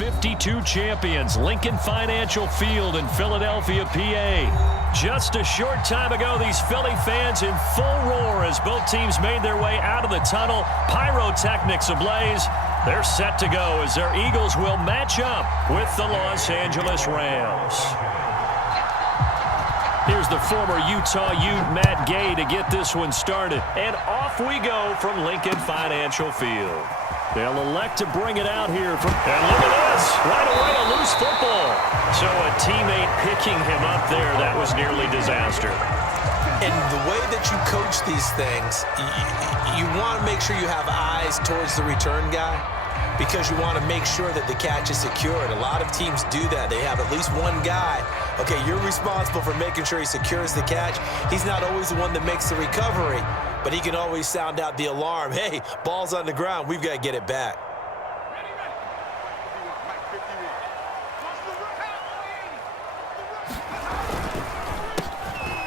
52 champions, Lincoln Financial Field in Philadelphia, PA. Just a short time ago, these Philly fans in full roar as both teams made their way out of the tunnel. Pyrotechnics ablaze. They're set to go as their Eagles will match up with the Los Angeles Rams. Here's the former Utah Ute Matt Gay to get this one started. And off we go from Lincoln Financial Field. They'll elect to bring it out here. And look at this. Right away, a loose football. So a teammate picking him up there, that was nearly disaster. And the way that you coach these things, you want to make sure you have eyes towards the return guy because you want to make sure that the catch is secured. A lot of teams do that. They have at least one guy. Okay, you're responsible for making sure he secures the catch. He's not always the one that makes the recovery, but he can always sound out the alarm. Hey, ball's on the ground. We've got to get it back.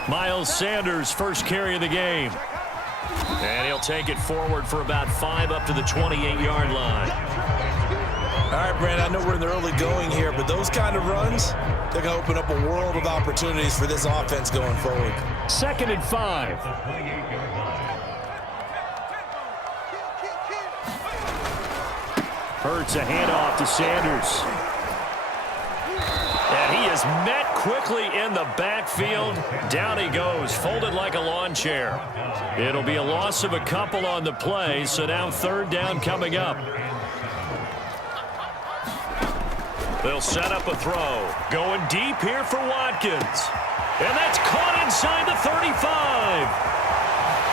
Miles Sanders, first carry of the game. And he'll take it forward for about 5 up to the 28-yard line. All right, Brandon, I know we're in the early going here, but those kind of runs, they're going to open up a world of opportunities for this offense going forward. 2nd and 5. Hurts a handoff to Sanders. And he is met quickly in the backfield. Down he goes, folded like a lawn chair. It'll be a loss of a couple on the play, so now 3rd down coming up. They'll set up a throw. Going deep here for Watkins. And that's caught inside the 35.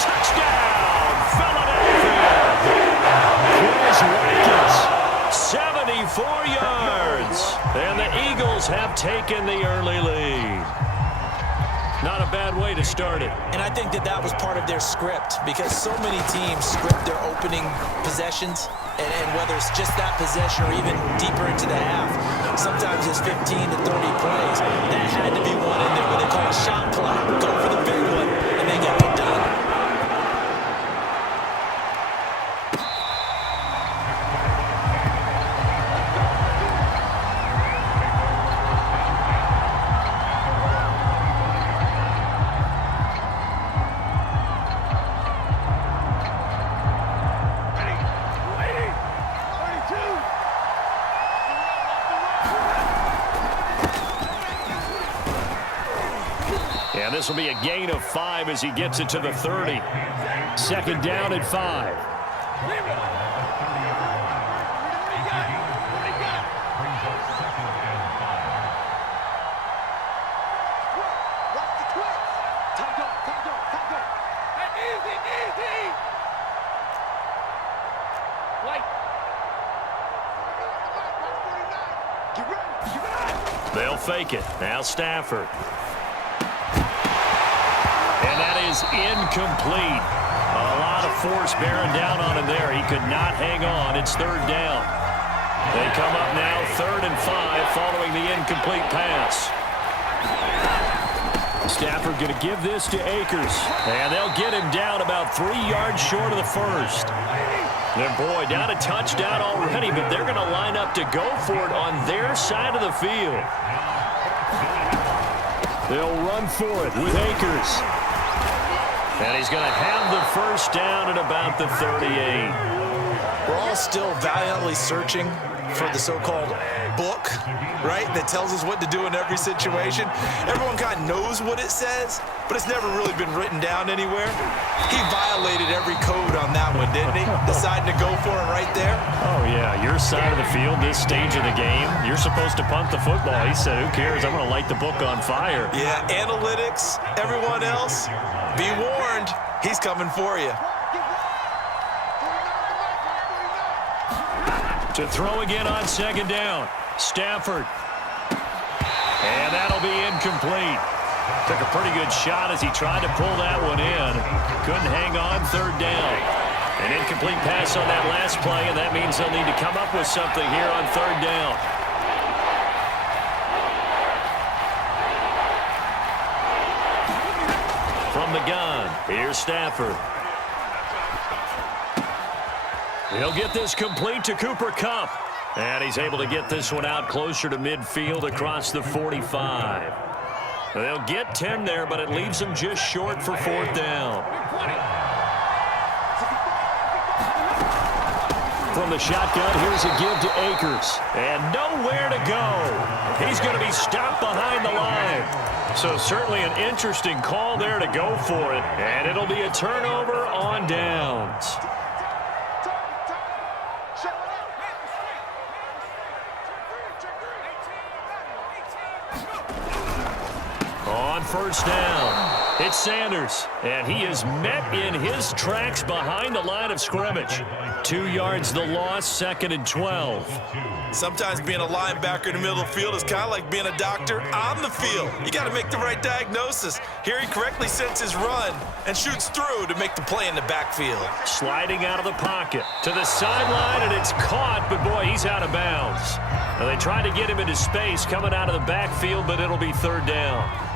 Touchdown, Philadelphia. Chris Watkins, 74 yards. And the Eagles have taken the early lead. Not a bad way to start it. And I think that was part of their script because so many teams script their opening possessions, and whether it's just that possession or even deeper into the half, sometimes it's 15 to 30 plays. That had to be one in there where they call a shot play. Go for the big one, and they got it done. And this will be a gain of 5 as he gets it to the 30. 2nd down at 5. They'll fake it. Now Stafford. Is incomplete. A lot of force bearing down on him there. He could not hang on. It's 3rd down. They come up now 3rd and 5 following the incomplete pass. Stafford going to give this to Akers. And they'll get him down about 3 yards short of the first. And boy, down a touchdown already, but they're going to line up to go for it on their side of the field. They'll run for it with Akers. And he's going to have the first down at about the 38. We're all still valiantly searching for the so-called book, right, that tells us what to do in every situation. Everyone kind of knows what it says, but it's never really been written down anywhere. He violated every code on that one, didn't he? Deciding to go for it right there. Oh, yeah, your side of the field, this stage of the game, you're supposed to punt the football. He said, who cares? I'm going to light the book on fire. Yeah, analytics, everyone else, be warned, he's coming for you. To throw again on 2nd down. Stafford. And that'll be incomplete. Took a pretty good shot as he tried to pull that one in. Couldn't hang on. 3rd down. An incomplete pass on that last play, and that means they'll need to come up with something here on 3rd down. From the gun, here's Stafford. He'll get this complete to Cooper Kupp. And he's able to get this one out closer to midfield across the 45. They'll get 10 there, but it leaves them just short for fourth down. From the shotgun, here's a give to Akers. And nowhere to go. He's going to be stopped behind the line. So certainly an interesting call there to go for it. And it'll be a turnover on downs. On first down, it's Sanders, and he is met in his tracks behind the line of scrimmage. 2 yards the loss, 2nd and 12. Sometimes being a linebacker in the middle of the field is kind of like being a doctor on the field. You got to make the right diagnosis. Here he correctly sets his run and shoots through to make the play in the backfield. Sliding out of the pocket to the sideline, and it's caught, but boy, he's out of bounds. Now they tried to get him into space coming out of the backfield, but it'll be third down.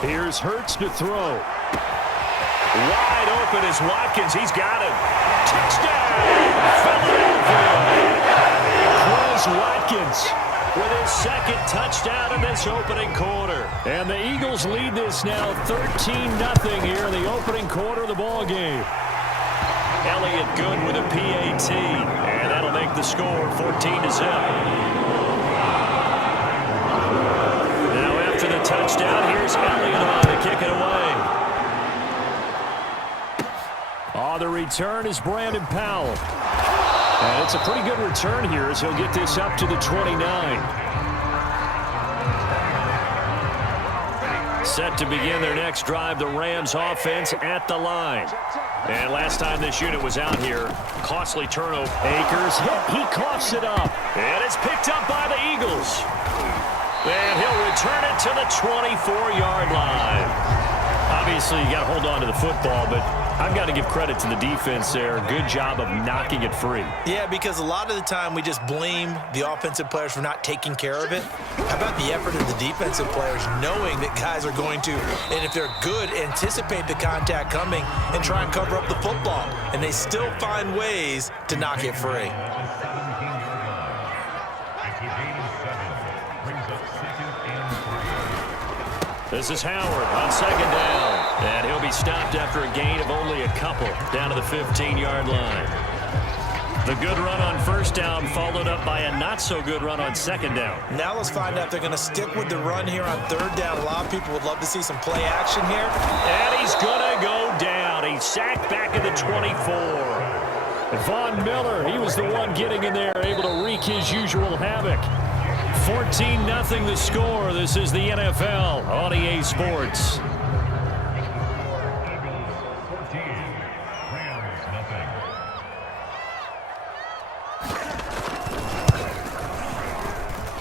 Here's Hurts to throw. Wide open is Watkins. He's got him. Touchdown! Philadelphia! Chris Watkins with his 2nd touchdown in this opening quarter. And the Eagles lead this now 13-0 here in the opening quarter of the ball game. Elliott good with a PAT. And that'll make the score 14-0. To the touchdown. Here's Elliott on to kick it away. Oh, the return is Brandon Powell. And it's a pretty good return here as he'll get this up to the 29. Set to begin their next drive, the Rams offense at the line. And last time this unit was out here, costly turnover. Akers hit, he coughs it up. And it's picked up by the Eagles. And he'll return it to the 24-yard line. Obviously, you got to hold on to the football, but I've got to give credit to the defense there. Good job of knocking it free. Yeah, because a lot of the time we just blame the offensive players for not taking care of it. How about the effort of the defensive players knowing that guys are going to, and if they're good, anticipate the contact coming and try and cover up the football. And they still find ways to knock it free. This is Howard on 2nd down. And he'll be stopped after a gain of only a couple down to the 15-yard line. The good run on first down followed up by a not-so-good run on 2nd down. Now let's find out if they're going to stick with the run here on 3rd down. A lot of people would love to see some play action here. And he's going to go down. He's sacked back at the 24. Von Miller, he was the one getting in there, able to wreak his usual havoc. 14-0 the score. This is the NFL on EA Sports.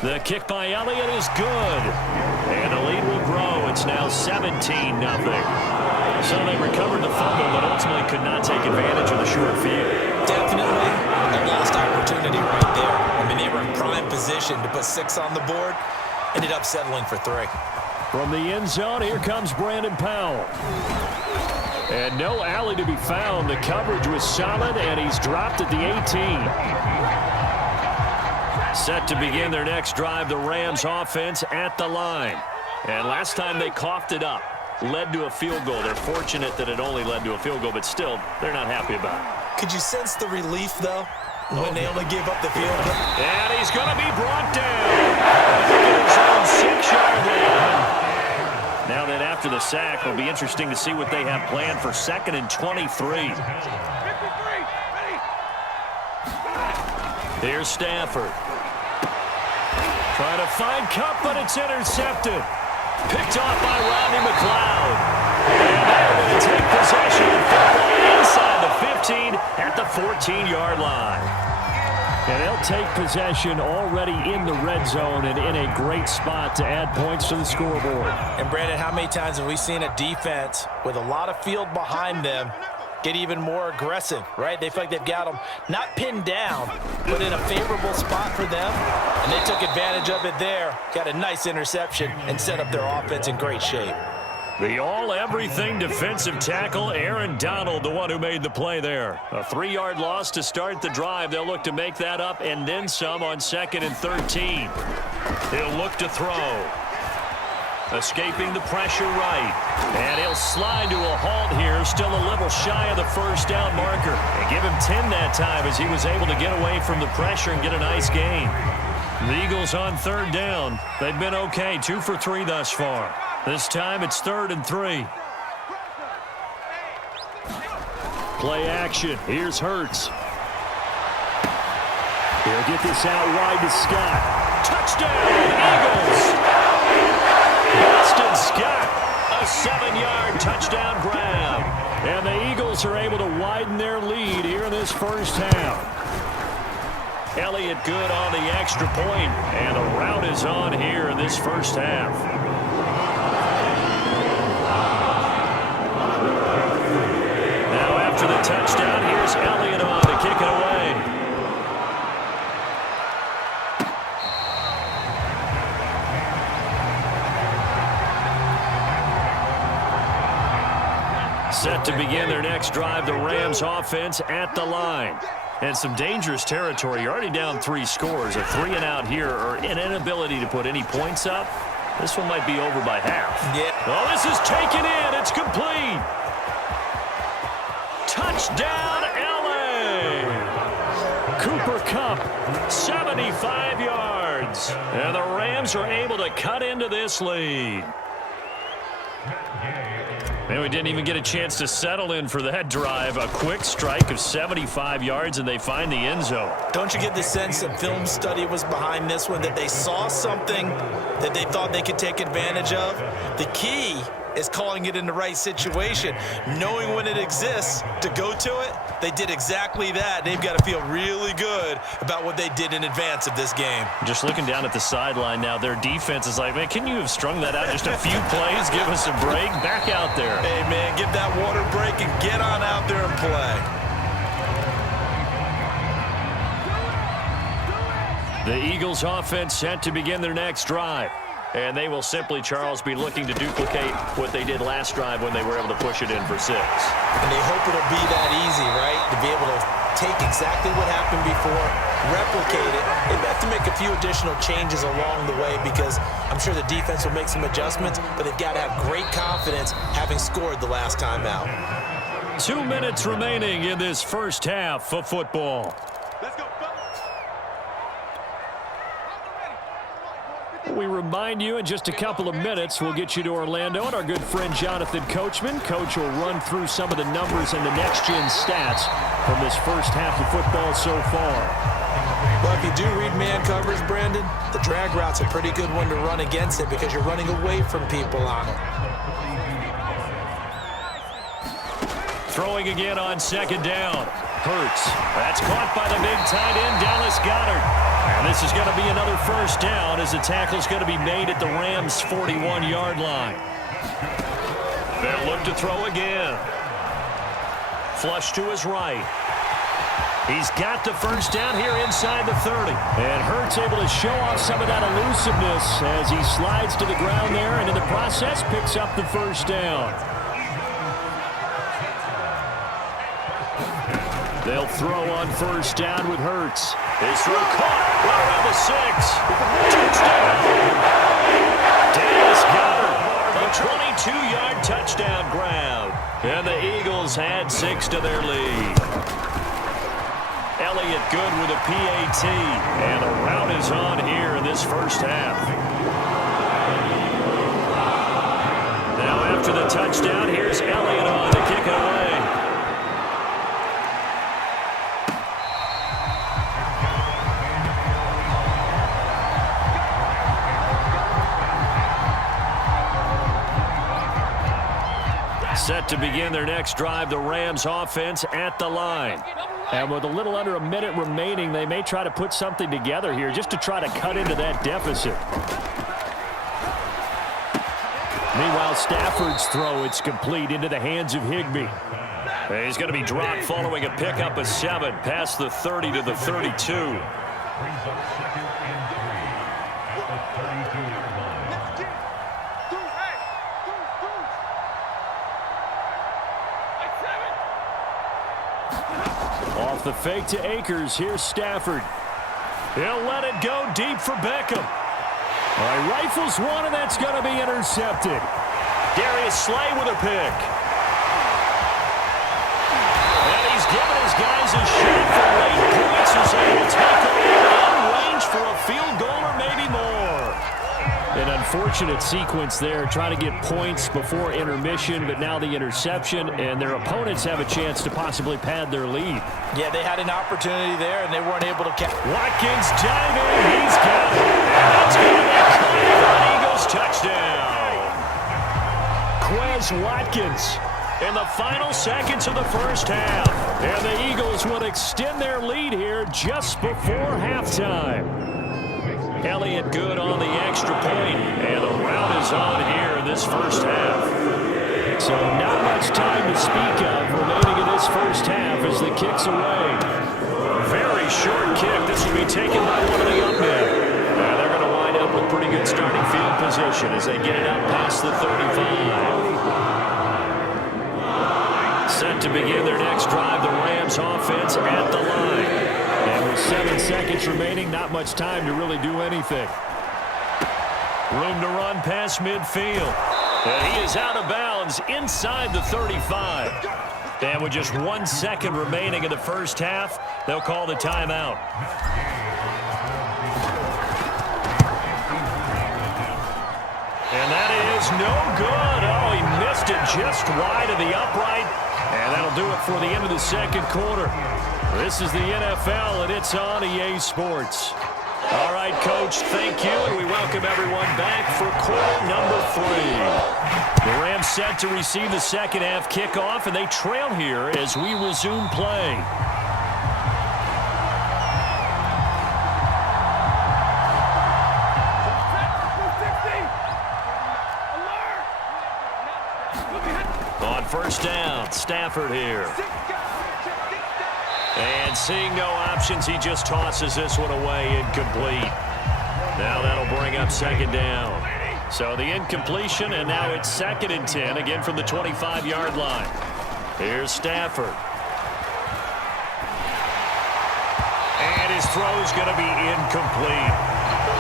The kick by Elliott is good. And the lead will grow. It's now 17-0. So they recovered the fumble, but ultimately could not take advantage of the short field. Definitely a lost opportunity right there. I mean, they were in prime position to put 6 on the board. Ended up settling for 3. From the end zone, here comes Brandon Powell. And no alley to be found. The coverage was solid, and he's dropped at the 18. Set to begin their next drive, the Rams offense at the line. And last time they coughed it up, led to a field goal. They're fortunate that it only led to a field goal, but still, they're not happy about it. Could you sense the relief, though, when they only gave up the field goal? And he's going to be brought down. His own 6-yard line. Now that after the sack, it'll be interesting to see what they have planned for 2nd and 23. Here's Stafford. Trying to find Cup, but it's intercepted. Picked off by Rodney McLeod. And they're going to take possession of the football inside the 15 at the 14-yard line. And they'll take possession already in the red zone and in a great spot to add points to the scoreboard. And, Brandon, how many times have we seen a defense with a lot of field behind them get even more aggressive, right? They feel like they've got them not pinned down, but in a favorable spot for them. And they took advantage of it there, got a nice interception, and set up their offense in great shape. The all-everything defensive tackle, Aaron Donald, the one who made the play there. A 3-yard loss to start the drive. They'll look to make that up and then some on 2nd and 13. He'll look to throw. Escaping the pressure right. And he'll slide to a halt here, still a little shy of the first down marker. And give him 10 that time as he was able to get away from the pressure and get a nice gain. The Eagles on 3rd down. They've been okay, 2 for 3 thus far. This time it's 3rd and 3. Play action. Here's Hurts. He'll get this out wide to Scott. Touchdown, Eagles! Boston Scott, a 7-yard touchdown grab. And the Eagles are able to widen their lead here in this first half. Elliott good on the extra point, and the route is on here in this first half. Now after the touchdown, here's Elliott on to kick it away. Set to begin their next drive, the Rams offense at the line. And some dangerous territory. You're already down 3 scores. A 3-and-out here or an inability to put any points up. This one might be over by half. Yeah. Oh, this is taken in. It's complete. Touchdown, L.A. Cooper Kupp, 75 yards. And the Rams are able to cut into this lead. And we didn't even get a chance to settle in for that drive. A quick strike of 75 yards, and they find the end zone. Don't you get the sense that film study was behind this one, that they saw something that they thought they could take advantage of? The key is calling it in the right situation, knowing when it exists to go to it. They did exactly that. They've got to feel really good about what they did in advance of this game. Just looking down at the sideline now, their defense is like, man, can you have strung that out just a few plays? Give us a break. Back out there. Hey, man, give that water break and get on out there and play. The Eagles offense set to begin their next drive. And they will simply, Charles, be looking to duplicate what they did last drive when they were able to push it in for 6. And they hope it'll be that easy, right? To be able to take exactly what happened before, replicate it. They have to make a few additional changes along the way because I'm sure the defense will make some adjustments, but they've got to have great confidence having scored the last time out. 2 minutes remaining in this first half of football. Let's go. We remind you in just a couple of minutes we'll get you to Orlando and our good friend Jonathan Coachman. Coach will run through some of the numbers and the next-gen stats from this first half of football so far. Well, if you do read man coverage, Brandon, the drag route's a pretty good one to run against it because you're running away from people on it. Throwing again on 2nd down. Hurts. That's caught by the big tight end, Dallas Goedert. And this is going to be another first down as the tackle's going to be made at the Rams' 41-yard line. They'll look to throw again. Flush to his right. He's got the first down here inside the 30. And Hurts able to show off some of that elusiveness as he slides to the ground there and in the process picks up the first down. They'll throw on first down with Hurts. His throw caught right around the 6. Touchdown! Dallas Goedert, a 22-yard touchdown grab. And the Eagles add 6 to their lead. Elliott good with a PAT. And the route is on here in this first half. Now after the touchdown, here's Elliott on to kick it away. Set to begin their next drive, the Rams offense at the line. And with a little under a minute remaining, they may try to put something together here just to try to cut into that deficit. Meanwhile, Stafford's throw, it's complete into the hands of Higbee. And he's going to be dropped following a pickup of 7 past the 30 to the 32. Off the fake to Akers. Here's Stafford. He'll let it go deep for Beckham. All right, rifles one, and that's going to be intercepted. Darius Slay with a pick. And he's giving his guys a shot for late points as they will take over in range for a field goal or maybe more. An unfortunate sequence there, trying to get points before intermission, but now the interception, and their opponents have a chance to possibly pad their lead. Yeah, they had an opportunity there, and they weren't able to catch. Watkins diving, he's got it. And that's going to be clear for an Eagles touchdown. Quez Watkins in the final seconds of the first half. And the Eagles would extend their lead here just before halftime. Elliott good on the extra point, and the rout is on here in this first half. So not much time to speak of remaining in this first half as the kick's away. Very short kick. This will be taken by one of the young men. They're going to wind up with pretty good starting field position as they get it out past the 35. Set to begin their next drive, the Rams offense at the line. And with 7 seconds remaining, not much time to really do anything. Room to run past midfield. And he is out of bounds inside the 35. And with just 1 second remaining in the first half, they'll call the timeout. And that is no good. Oh, he missed it just wide of the upright. And that'll do it for the end of the second quarter. This is the NFL, and it's on EA Sports. All right, Coach, thank you, and we welcome everyone back for quarter number 3. The Rams set to receive the second half kickoff, and they trail here as we resume play. On first down, Stafford here. And seeing no options, he just tosses this one away, incomplete. Now that'll bring up second down. So the incompletion, and now it's 2nd and 10, again from the 25-yard line. Here's Stafford. And his throw's going to be incomplete.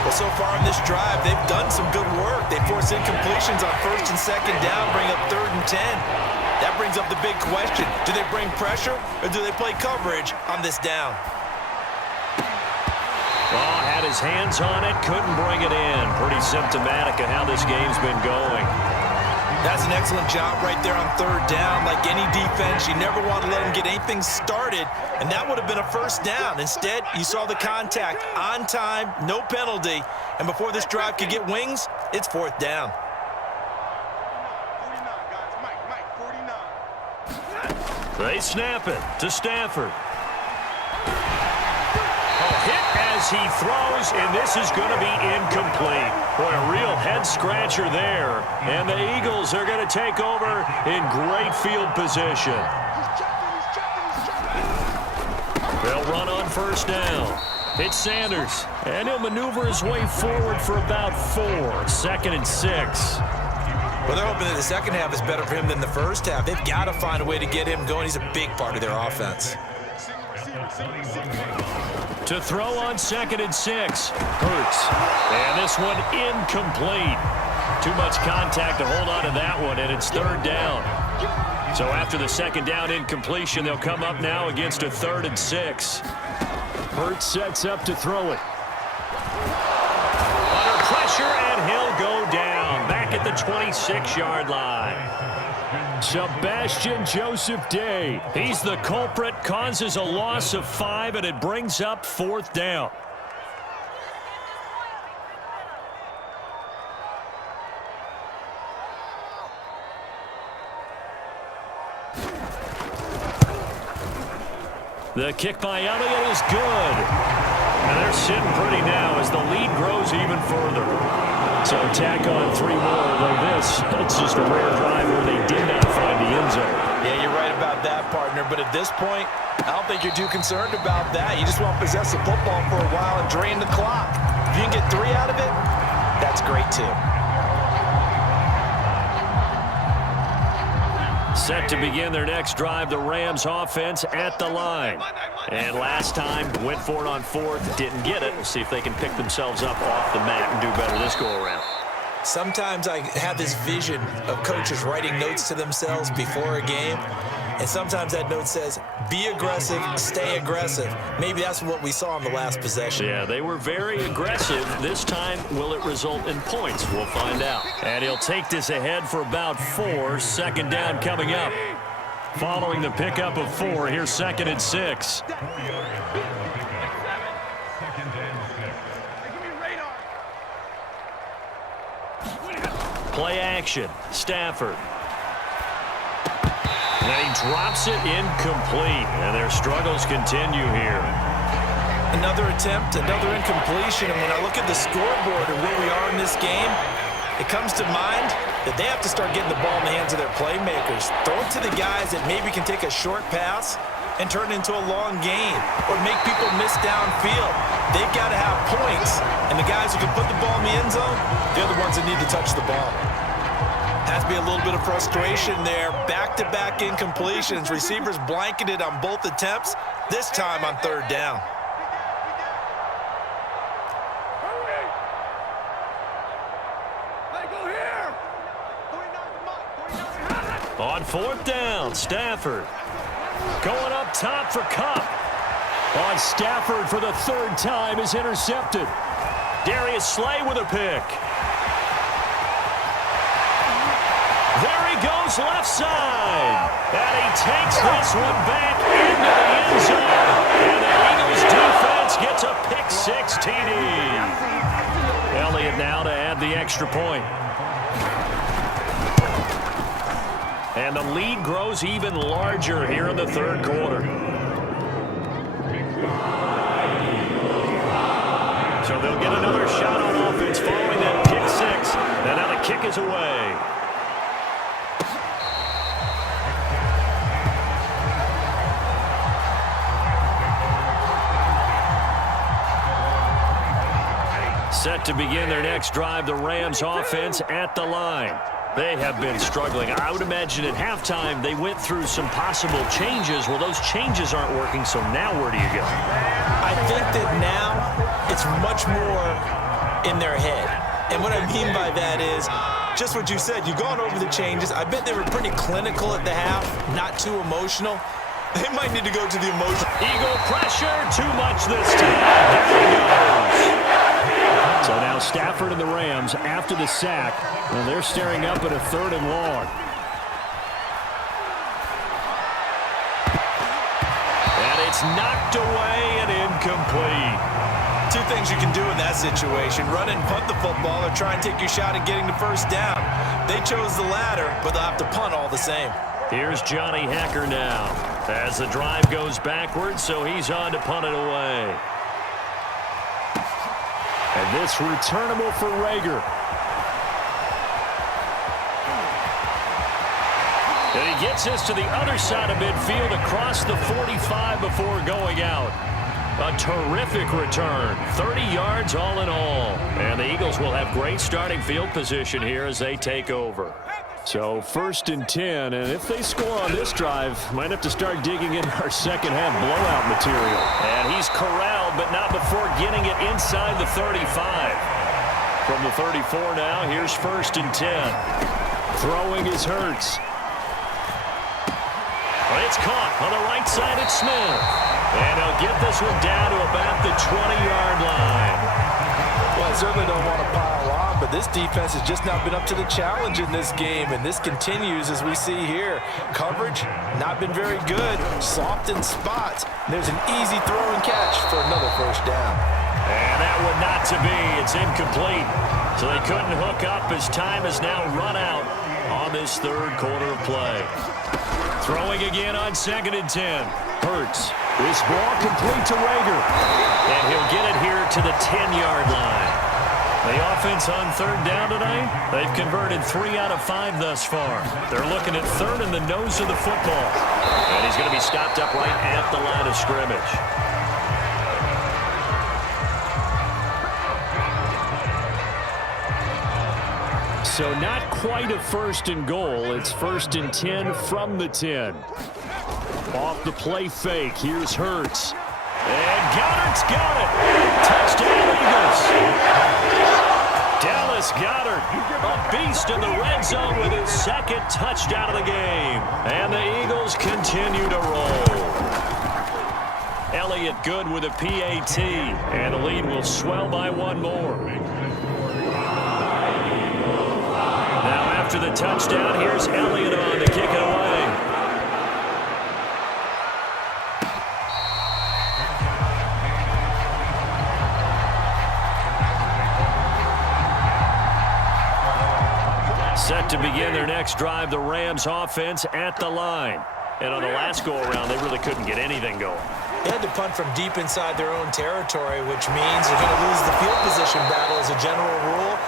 Well, so far in this drive, they've done some good work. They force incompletions on 1st and 2nd down, bring up 3rd and 10. That brings up the big question. Do they bring pressure or do they play coverage on this down? Oh, had his hands on it, couldn't bring it in. Pretty symptomatic of how this game's been going. That's an excellent job right there on 3rd down. Like any defense, you never want to let them get anything started, and that would have been a first down. Instead, you saw the contact on time, no penalty, and before this drive could get wings, it's 4th down. They snap it to Stafford. A hit as he throws, and this is going to be incomplete. Boy, a real head-scratcher there. And the Eagles are going to take over in great field position. They'll run on first down. It's Sanders, and he'll maneuver his way forward for about 4. 2nd and 6. Well, they're hoping that the second half is better for him than the first half. They've got to find a way to get him going. He's a big part of their offense. To throw on 2nd and 6. Hurts. And this one incomplete. Too much contact to hold on to that one, and it's 3rd down. So after the 2nd down incompletion, they'll come up now against a 3rd and 6. Hurts sets up to throw it. Under pressure, and he'll go down. Back at the 26-yard line. Sebastian Joseph Day. He's the culprit, causes a loss of 5, and it brings up 4th down. The kick by Elliott is good. And they're sitting pretty now as the lead grows even further. So tack on 3 more, though it's just a rare drive where they did not find the end zone. Yeah, you're right about that, partner. But at this point, I don't think you're too concerned about that. You just want to possess the football for a while and drain the clock. If you can get 3 out of it, that's great too. Set to begin their next drive, the Rams offense at the line. And last time, went for it on fourth, didn't get it. We'll see if they can pick themselves up off the mat and do better this go-around. Sometimes I have this vision of coaches writing notes to themselves before a game, and sometimes that note says, be aggressive, stay aggressive. Maybe that's what we saw in the last possession. Yeah, they were very aggressive. This time, will it result in points? We'll find out. And he'll take this ahead for about 4. Second down coming up. Following the pickup of 4, here's 2nd and 6. Play action. Stafford. And he drops it incomplete. And their struggles continue here. Another attempt, another incompletion. And when I look at the scoreboard and where we are in this game, it comes to mind that they have to start getting the ball in the hands of their playmakers. Throw it to the guys that maybe can take a short pass and turn it into a long game or make people miss downfield. They've got to have points. And the guys who can put the ball in the end zone, they're the ones that need to touch the ball. Has to be a little bit of frustration there. Back-to-back incompletions. Receivers blanketed on both attempts, this time on 3rd down. On 4th down, Stafford. Going up top for Kupp. On Stafford for the 3rd time is intercepted. Darius Slay with a pick. There he goes left side. And he takes this one back into the end zone. And the Eagles defense gets a pick 6 TD. Elliott now to add the extra point. And the lead grows even larger here in the 3rd quarter. So they'll get another shot on offense following that pick 6. And now the kick is away. Set to begin their next drive, the Rams offense at the line. They have been struggling. I would imagine at halftime they went through some possible changes. Well, those changes aren't working, so now where do you go? I think that now it's much more in their head. And what I mean by that is just what you said. You've gone over the changes. I bet they were pretty clinical at the half, not too emotional. They might need to go to the emotional. Eagle pressure, too much this time. There he goes. So now Stafford and the Rams after the sack. And they're staring up at a 3rd and long. And it's knocked away and incomplete. 2 things you can do in that situation. Run and punt the football or try and take your shot at getting the 1st down. They chose the latter, but they'll have to punt all the same. Here's Johnny Hacker now as the drive goes backwards, so he's on to punt it away. And this returnable for Rager. And he gets us to the other side of midfield across the 45 before going out. A terrific return. 30 yards all in all. And the Eagles will have great starting field position here as they take over. So 1st and 10, and if they score on this drive, might have to start digging in our second half blowout material. And he's corralled, but not before getting it inside the 35. From the 34 now, here's 1st and 10. Throwing is Hurts. But it's caught on the right side at Smith. And he'll get this one down to about the 20-yard line. Well, I certainly don't want to pile on, but this defense has just not been up to the challenge in this game, and this continues as we see here. Coverage, not been very good. Soft in spots. There's an easy throw and catch for another 1st down. And that one not to be. It's incomplete. So they couldn't hook up as time has now run out on this 3rd quarter of play. Throwing again on 2nd and 10. Hurts. This ball complete to Rager. And he'll get it here to the 10-yard line. The offense on 3rd down tonight, they've converted 3 out of 5 thus far. They're looking at 3rd in the nose of the football. And he's going to be stopped up right at the line of scrimmage. So not quite a 1st and goal. It's 1st and 10 from the 10. Off the play fake. Here's Hurts. And Goddard's got it. Touchdown, Eagles. Dallas Goedert, a beast in the red zone with his 2nd touchdown of the game. And the Eagles continue to roll. Elliott good with a PAT. And the lead will swell by 1 more. Now after the touchdown, here's Elliott on to kick it away. Set to begin their next drive, the Rams offense at the line. And on the last go-around, they really couldn't get anything going. They had to punt from deep inside their own territory, which means they're going to lose the field position battle as a general rule.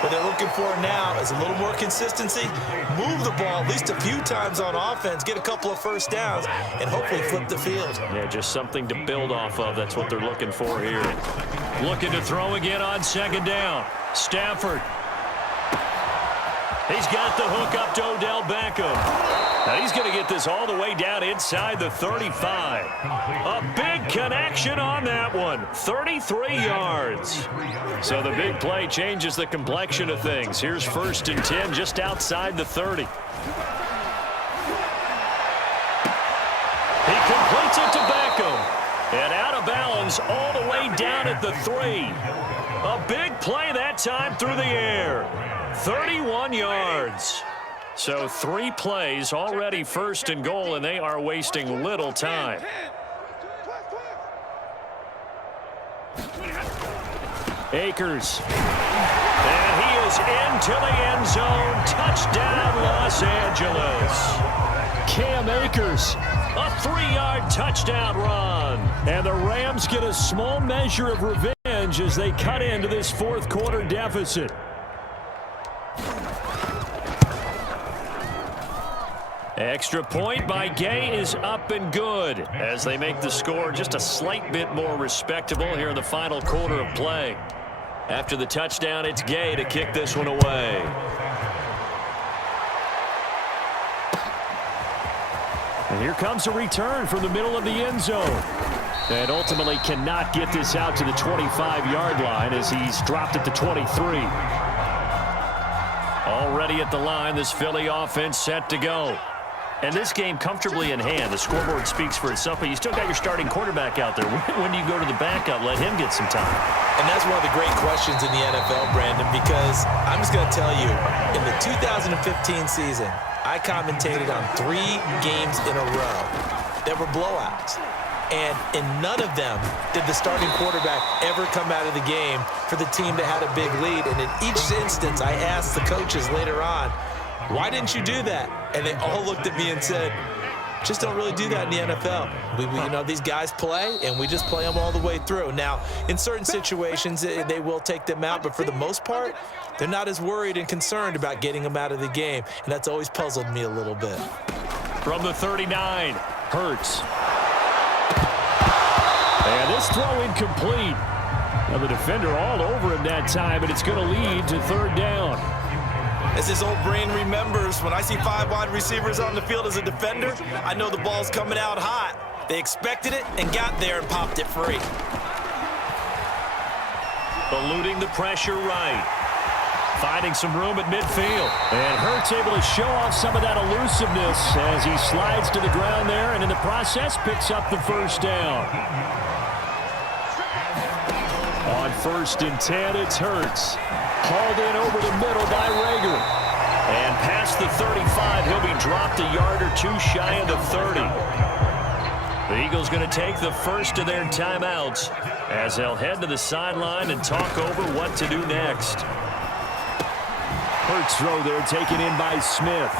What they're looking for now is a little more consistency, move the ball at least a few times on offense, get a couple of 1st downs, and hopefully flip the field. Yeah, just something to build off of. That's what they're looking for here. Looking to throw again on 2nd down. Stafford. He's got the hook up to Odell Beckham. Now he's going to get this all the way down inside the 35. A big connection on that one. 33 yards. So the big play changes the complexion of things. Here's 1st and 10 just outside the 30. He completes it to Beckham. And out of bounds all the way down at the 3. A big play that time through the air. 31 yards. So 3 plays already 1st and goal, and they are wasting little time. Akers. And he is into the end zone. Touchdown, Los Angeles. Cam Akers. A 3-yard touchdown run. And the Rams get a small measure of revenge as they cut into this 4th quarter deficit. Extra point by Gay is up and good as they make the score just a slight bit more respectable here in the final quarter of play. After the touchdown, it's Gay to kick this one away. And here comes a return from the middle of the end zone. And ultimately cannot get this out to the 25-yard line as he's dropped at the 23. Already at the line, this Philly offense set to go. And this game comfortably in hand. The scoreboard speaks for itself, but you still got your starting quarterback out there. When do you go to the backup, let him get some time? And that's one of the great questions in the NFL, Brandon, because I'm just going to tell you, in the 2015 season, I commentated on 3 games in a row that were blowouts. And in none of them did the starting quarterback ever come out of the game for the team that had a big lead. And in each instance, I asked the coaches later on, why didn't you do that? And they all looked at me and said, just don't really do that in the NFL. We you know, these guys play, and we just play them all the way through. Now, in certain situations, they will take them out, but for the most part, they're not as worried and concerned about getting them out of the game, and that's always puzzled me a little bit. From the 39, Hurts. And this throw incomplete. Now the defender all over him that time, and it's going to lead to 3rd down. As his old brain remembers, when I see 5 wide receivers on the field as a defender, I know the ball's coming out hot. They expected it and got there and popped it free. Eluding the pressure right. Finding some room at midfield. And Hurts able to show off some of that elusiveness as he slides to the ground there and in the process picks up the 1st down. On 1st and 10, it's Hurts. Hauled in over the middle by Rager. And past the 35, he'll be dropped a yard or 2 shy of the 30. The Eagles going to take the first of their timeouts as they'll head to the sideline and talk over what to do next. Hurts throw there taken in by Smith.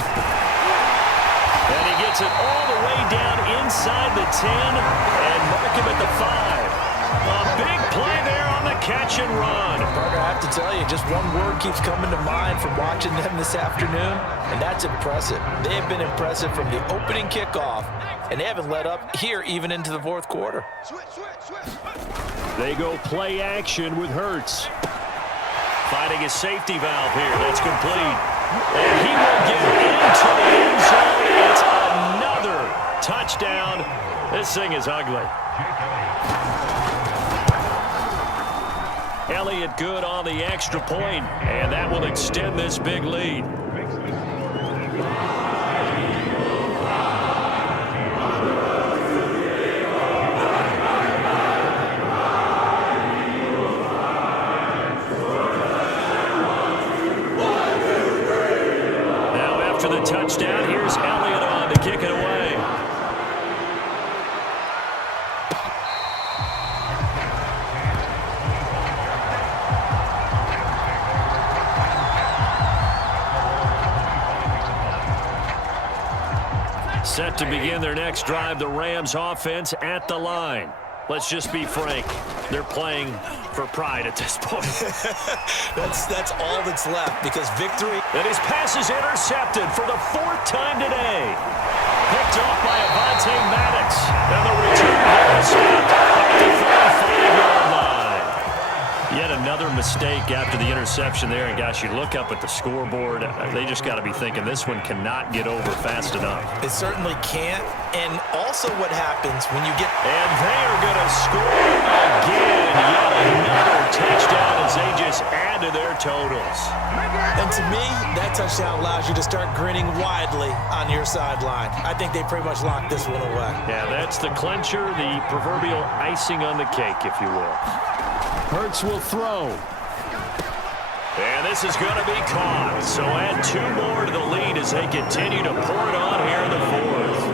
And he gets it all the way down inside the 10 and mark him at the 5. A big play there on the catch and run. Parker, I have to tell you, just one word keeps coming to mind from watching them this afternoon, and that's impressive. They have been impressive from the opening kickoff, and they haven't let up here even into the 4th quarter. Finding his safety valve here. That's complete. And he will get into the end zone. It's another touchdown. This thing is ugly. Elliott good on the extra point, and that will extend this big lead. Now after the touchdown, here's Elliott on to kick it away. Set to begin their next drive, the Rams offense at the line. Let's just be frank. They're playing for pride at this point. That's all that's left because victory. And his pass is intercepted for the 4th time today. Picked off by Avonte Maddox. And the return ball is stopped at the 35-yard line. Yet another mistake after the interception there. And, gosh, you look up at the scoreboard. They just got to be thinking this one cannot get over fast enough. It certainly can't. And also what happens when you get. And they are going to score again. Yet another touchdown as they just add to their totals. And to me, that touchdown allows you to start grinning widely on your sideline. I think they pretty much locked this one away. Yeah, that's the clincher, the proverbial icing on the cake, if you will. Hurts will throw. And this is going to be caught. So add 2 more to the lead as they continue to pour it on here in the 4th.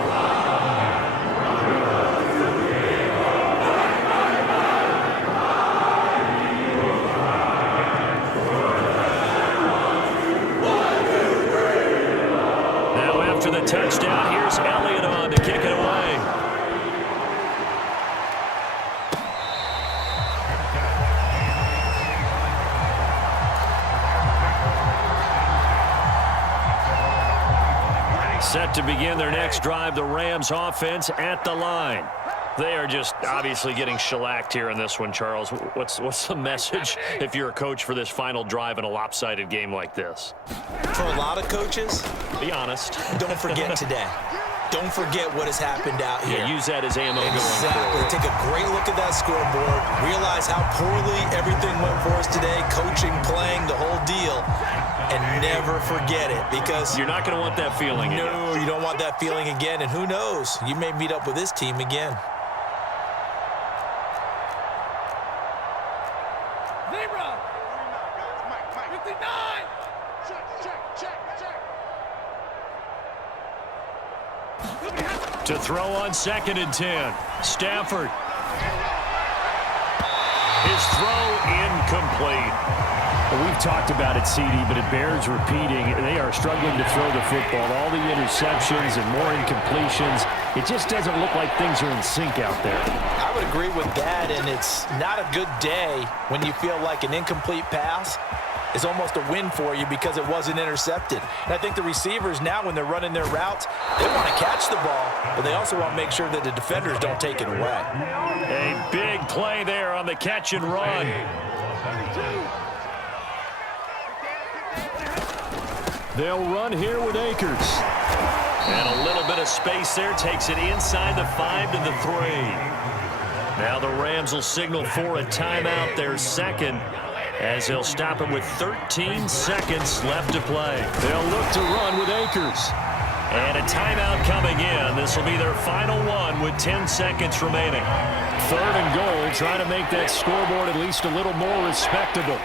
Now after the touchdown, here's Elliott on to kick it away. Set to begin their next drive, the Rams offense at the line. They are just obviously getting shellacked here in this one, Charles. What's the message if you're a coach for this final drive in a lopsided game like this? For a lot of coaches, be honest. Don't forget today. Don't forget what has happened out here. Yeah, use that as ammo going Exactly. forward. Take a great look at that scoreboard. Realize how poorly everything went for us today. Coaching, playing, the whole deal. And never forget it because you're not going to want that feeling again. No, you don't want that feeling again. And who knows? You may meet up with this team again. Zebra! 59! Check. To throw on 2nd and 10. Stafford. His throw incomplete. Well, we've talked about it, CD, but it bears repeating. They are struggling to throw the football. All the interceptions and more incompletions. It just doesn't look like things are in sync out there. I would agree with that, and it's not a good day when you feel like an incomplete pass is almost a win for you because it wasn't intercepted. And I think the receivers now, when they're running their routes, they want to catch the ball, but they also want to make sure that the defenders don't take it away. A big play there on the catch and run. They'll run here with Akers. And a little bit of space there takes it inside the 5 to the 3. Now the Rams will signal for a timeout, their second, as they'll stop it with 13 seconds left to play. They'll look to run with Akers. And a timeout coming in. This will be their final one with 10 seconds remaining. 3rd and goal, trying to make that scoreboard at least a little more respectable.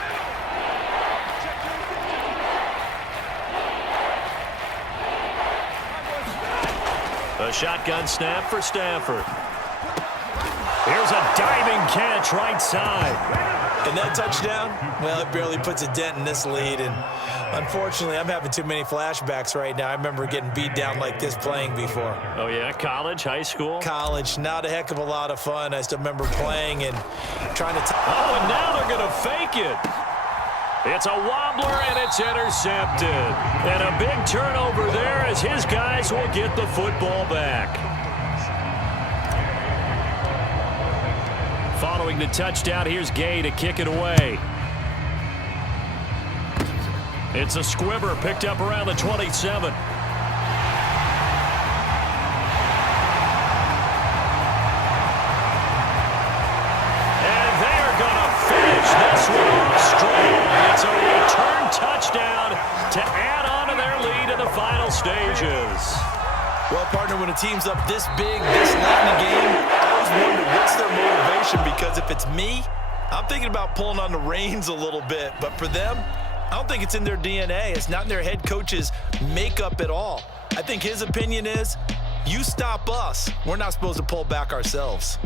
A shotgun snap for Stafford. Here's a diving catch right side. And that touchdown, well, it barely puts a dent in this lead. And unfortunately, I'm having too many flashbacks right now. I remember getting beat down like this playing before. Oh, yeah? College, high school? College, not a heck of a lot of fun. I still remember playing and trying to... Oh, and now they're going to fake it. It's a wobbler, and it's intercepted. And a big turnover there as his guys will get the football back. Following the touchdown, here's Gay to kick it away. It's a squibber picked up around the 27. This one off strong. It's a return touchdown to add on to their lead in the final stages. Well, partner, when a team's up this big, this late in the game, I always wonder what's their motivation, because if it's me, I'm thinking about pulling on the reins a little bit. But for them, I don't think it's in their DNA. It's not in their head coach's makeup at all. I think his opinion is, you stop us. We're not supposed to pull back ourselves.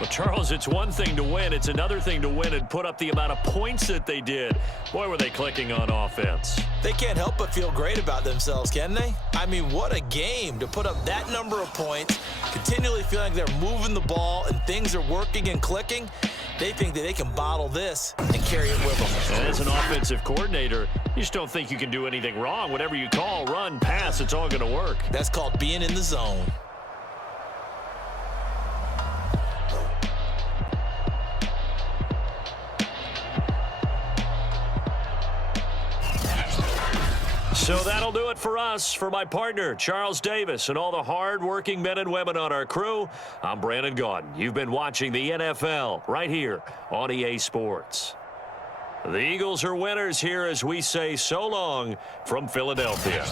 Well, Charles, it's one thing to win. It's another thing to win and put up the amount of points that they did. Boy, were they clicking on offense. They can't help but feel great about themselves, can they? I mean, what a game to put up that number of points, continually feeling like they're moving the ball and things are working and clicking. They think that they can bottle this and carry it with them. And as an offensive coordinator, you just don't think you can do anything wrong. Whatever you call, run, pass, it's all going to work. That's called being in the zone. So that'll do it for us. For my partner, Charles Davis, and all the hard-working men and women on our crew, I'm Brandon Gaudin. You've been watching the NFL right here on EA Sports. The Eagles are winners here as we say so long from Philadelphia.